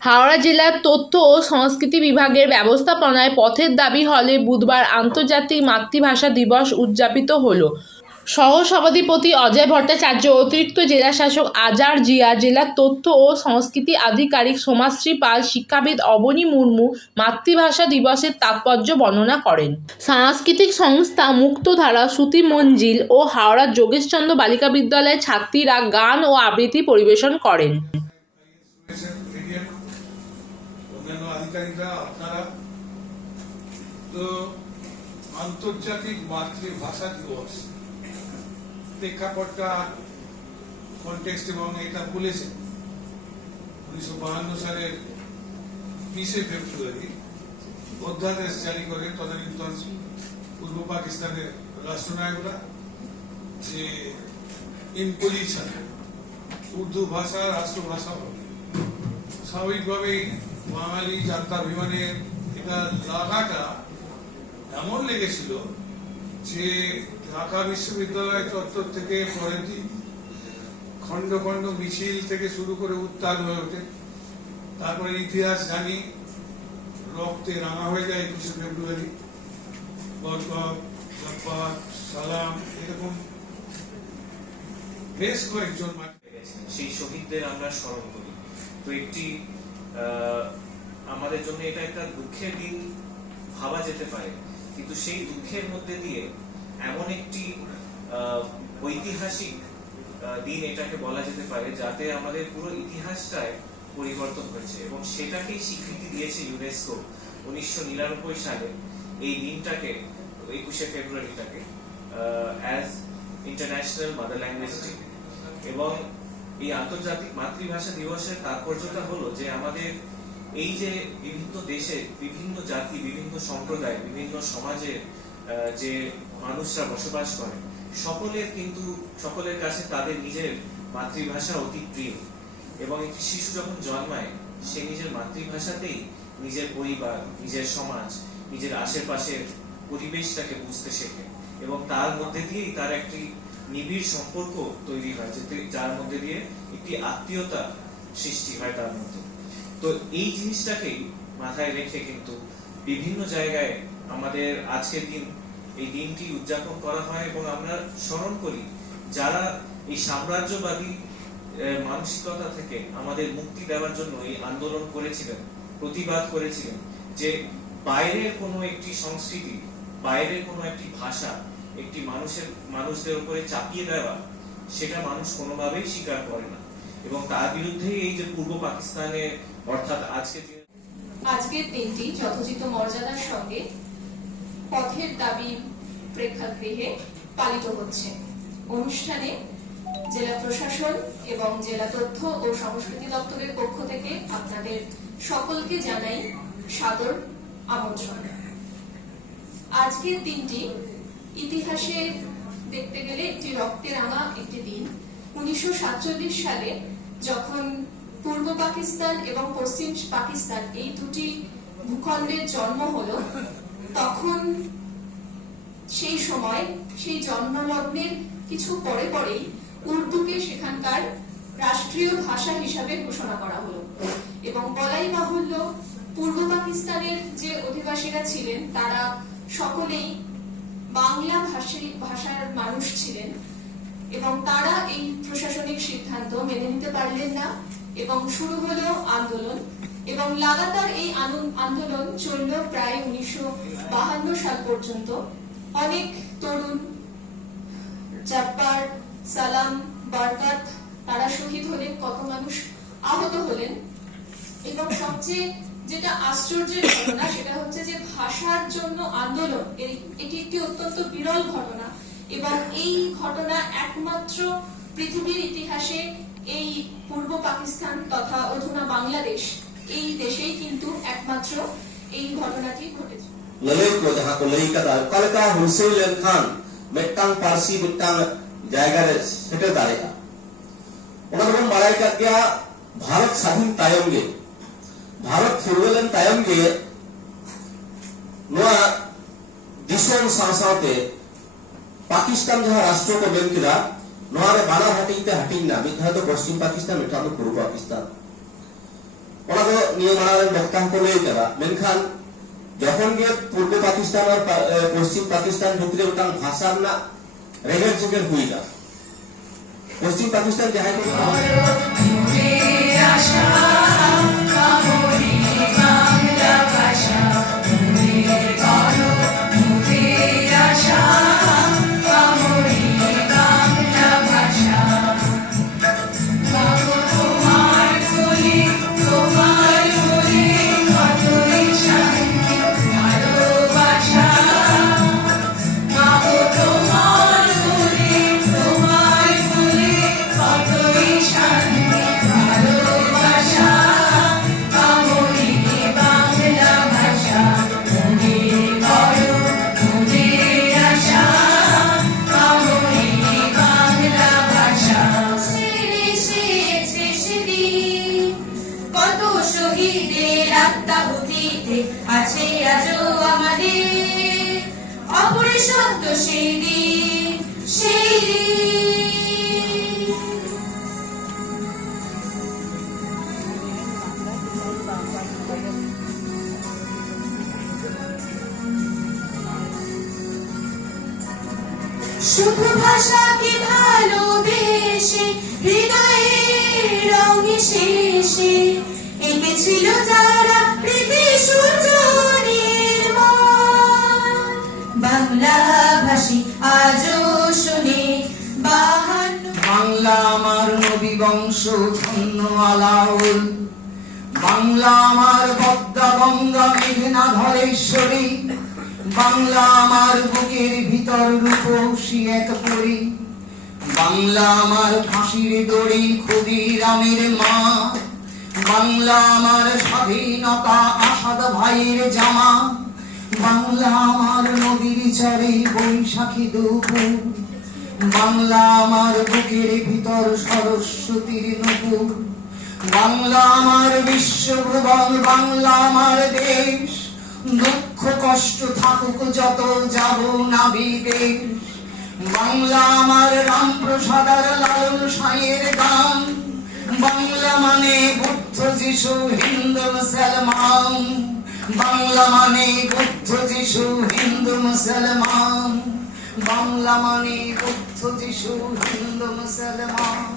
হাওড়া জেলার তথ্য ও সংস্কৃতি বিভাগের ব্যবস্থাপনায় পথের দাবি হলে বুধবার আন্তর্জাতিক মাতৃভাষা দিবস উদযাপিত হলো। সহ সভাধিপতি অজয় ভট্টাচার্য অতিরিক্ত জেলা শাসক আজার জিয়া জেলার তথ্য ও সংস্কৃতি আধিকারিক সোমাশ্রী পাল, শিক্ষাবিদ অবনী মুর্মু মাতৃভাষা দিবসের তাৎপর্য বর্ণনা করেন। সাংস্কৃতিক সংস্থা মুক্তধারা শ্রুতি মঞ্জিল ও হাওড়ার যোগেশচন্দ্র বালিকা বিদ্যালয়ের ছাত্রীরা গান ও আবৃত্তি পরিবেশন করেন। অন্যান্য আধিকারিকরা আপনারা? তো আন্তর্জাতিক মাতৃভাষা দিবস। প্রেক্ষাপটটা কনটেক্সট এবং এটা বলেছেন উনিশশো বাহান্ন সালের বিশে ফেব্রুয়ারি অধ্যাদেশ জারি করে তদানীন্তন পূর্ব পাকিস্তানের রাষ্ট্রনায়করা যে ইম্পোজিশন উর্দু ভাষা, রাষ্ট্রভাষা হবে। স্বাভাবিকভাবেই বাঙালি জান্তাভিমানের এটা লাগাটা এমন লেগেছিল যে ঢাকা বিশ্ববিদ্যালয় চত্বর থেকে পরের দিন খণ্ড খণ্ড মিছিল থেকে শুরু করে উত্তাল হয়ে ওঠে। তারপরে ইতিহাস জানি, রক্তে রাঙা হয়ে যায় একুশে ফেব্রুয়ারি। বরকত সালাম এরকম বেশ কয়েকজন সেই শহীদদের আমরা স্মরণ করি। তো একটি আমাদের জন্য এটা একটা দুঃখের দিন ভাবা যেতে পারে। কিন্তু সেই দুঃখের মধ্যে দিয়ে এমন একটি ঐতিহাসিক দিন এটাকে বলা যেতে পারে, যাতে আমাদের পুরো ইতিহাসটায় পরিবর্তন হয়েছে। এবং সেটাকেই স্বীকৃতি দিয়েছে ইউনেস্কো উনিশশো নিরানব্বই সালে। এই দিনটাকে, একুশে ফেব্রুয়ারিটাকে as international mother language day এবং এই আন্তর্জাতিক মাতৃভাষা দিবসের তাৎপর্যটা হলো যে আমাদের এই যে বিভিন্ন দেশে বিভিন্ন জাতি, বিভিন্ন সম্প্রদায়, বিভিন্ন সমাজের যে মানুষরা বসবাস করে, সকলের কিন্তু, সকলের কাছে তাদের নিজের মাতৃভাষা অতি প্রিয়। এবং একটি শিশু যখন জন্মায়, সে নিজের মাতৃভাষাতেই নিজের পরিবার, নিজের সমাজ, নিজের আশেপাশের পরিবেশটাকে বুঝতে শেখে। এবং তার মধ্যে দিয়েই তার একটি নিবিড় সম্পর্ক তৈরি হয়, যেতে যার মধ্যে দিয়ে একটি আত্মীয়তা সৃষ্টি হয় তার মধ্যে। তো এই জিনিসটাকেই মাথায় রেখে কিন্তু বিভিন্ন জায়গায় আমাদের আজকের দিন, এই দিনটি উদযাপন করা হয় এবং আমরা স্মরণ করি, যারা এই সাম্রাজ্যবাদী মানসিকতা থেকে আমাদের মুক্তি দেওয়ার জন্য এই আন্দোলন করেছিলেন, প্রতিবাদ করেছিলেন, যে বাইরের কোনো একটি সংস্কৃতি, বাইরের কোনো একটি ভাষা একটি মানুষের, মানুষদের উপরে চাপিয়ে দেওয়া, সেটা মানুষ কোনোভাবেই স্বীকার করে না। এবং তার বিরুদ্ধে এই যে পূর্ব পাকিস্তানে, অর্থাৎ আজকে আজকের দিনটি যথোচিত মর্যাদার সঙ্গে পথের দাবি প্রেক্ষাগৃহে পালিত হচ্ছে। অনুষ্ঠানে জেলা প্রশাসন এবং জেলা তথ্য ও সংস্কৃতি দপ্তরের পক্ষ থেকে আপনাদের সকলকে জানাই সাদর আমন্ত্রণ। আজকের দিনটি ইতিহাসে দেখতে গেলে একটি রক্তে রাঙা একটি দিন। উনিশশো সাতচল্লিশ সালে যখন পূর্ব পাকিস্তান এবং পশ্চিম পাকিস্তান এই দুটি ভূখণ্ডের জন্ম হলো, তখন সেই সময় সেই জন্মলগ্নের কিছু পরে পরেই উর্দুকে সেখানকার রাষ্ট্রীয় ভাষা হিসাবে ঘোষণা করা হলো এবং বলাই বাহুল্য পূর্ব পাকিস্তানের যে অধিবাসীরা ছিলেন, তারা সকলেই বাংলা ভাষী ভাষার মানুষ ছিলেন এবং তারা এই প্রশাসনিক সিদ্ধান্ত মেনে নিতে পারলেন না এবং শুরু হলো আন্দোলন এবং লাগাতার এই আন্দোলন চলল প্রায় উনিশশো বাহান্ন সাল পর্যন্ত। অনেক তরুণ, জাব্বার, সালাম, বারকাত, তারা শহীদ হলেন, কত মানুষ আহত হলেন এবং সবচেয়ে যেটা আশ্চর্যের ঘটনা, সেটা হচ্ছে যে ভাষার জন্য আন্দোলন এটি একটি অত্যন্ত বিরল ঘটনা। এবং এই ঘটনা একমাত্র পৃথিবীর ইতিহাসে এই পূর্ব পাকিস্তান তথা অধুনা বাংলাদেশ, এই দেশেই কিন্তু একমাত্র এই ঘটনাটি ঘটেছে। ললিত লো কো লই কাদা কলকা হুসেইন খান মিট্টাং পারসি মিট্টাং জায়গা রে সেটে দাঁড়িয়ে ওনার মারাই কাকিয়া ভারত স্বাধীন তায়ঙ্গে ᱵᱷᱟᱨᱚᱛ ᱯᱷᱩᱨᱜᱟᱹᱞᱮᱱ ᱛᱟᱭᱚᱢ ᱜᱮ ᱱᱚᱣᱟ ᱫᱤᱥᱚᱢ ᱥᱟᱶ ᱥᱟᱶᱛᱮ ᱯᱟᱠᱤᱥᱛᱟᱱ ᱡᱟᱦᱟᱸ ᱨᱟᱥᱴᱨᱚ ᱠᱚ ᱢᱮᱱ ᱠᱮᱫᱟ ᱱᱚᱣᱟ ᱨᱮ ᱵᱟᱱᱟᱨ ᱦᱟᱹᱴᱤᱧ ᱛᱮ ᱦᱟᱹᱴᱤᱧ ᱮᱱᱟ ᱢᱤᱫ ᱫᱷᱟᱣ ᱫᱚ ᱯᱚᱥᱪᱤᱢ ᱯᱟᱠᱤᱥᱛᱟᱱ ᱢᱤᱫ ᱫᱷᱟᱣ ᱫᱚ ᱯᱩᱨᱵᱚ ᱯᱟᱠᱤᱥᱛᱟᱱ ᱚᱱᱟ ᱫᱚ ᱱᱤᱭᱟᱹ ᱢᱟᱲᱟᱝ ᱨᱮᱱ ᱵᱚᱠᱛᱟ ᱦᱚᱸᱠᱚ ᱞᱟᱹᱭ ᱠᱟᱫᱟ ᱢᱮᱱᱠᱷᱟᱱ যখন গিয়ে পূর্ব পাকিস্তান আর পশ্চিম পাকিস্তান ভিতরে ওটা ভাষা না রেগের চেগের হয়ে পশ্চিম পাকিস্তান যাহাই অপরিশব্দ সেই দিন সেই দিন ভাষাকে ভালোবেসে হৃদয়ের রঙে শেষে এঁকেছিল যারা প্রীতি বাংলা আমার নবী বংশ ধন্য আলাউল। বাংলা আমার পদ্মা গঙ্গা মেঘনা ধরেশ্বরী বাংলা আমার বুকের ভিতর রূপসী এক পরি। বাংলা আমার ফাঁসির দড়ি ক্ষুদিরামের মা। বাংলা আমার স্বাধীনতা আসাদ ভাইয়ের জামা। বাংলা আমার নদীর চরে বৈশাখী দুপুর। বাংলা আমার বুকের ভিতর সরস্বতীর নপুর। বাংলা আমার বিশ্বভুবন, বাংলা আমার দেশ। দুঃখ কষ্ট থাকুক যত যাব না বিদেশ বাংলা আমার রামপ্রসাদ আর লালন সাঁয়ের গান। বাংলা মানে বুদ্ধ যিশু হিন্দু মুসলমান বাংলা মানে বুদ্ধ যিশু হিন্দু মুসলমান বাংলা মানে বুদ্ধ যিশু হিন্দু মুসলমান।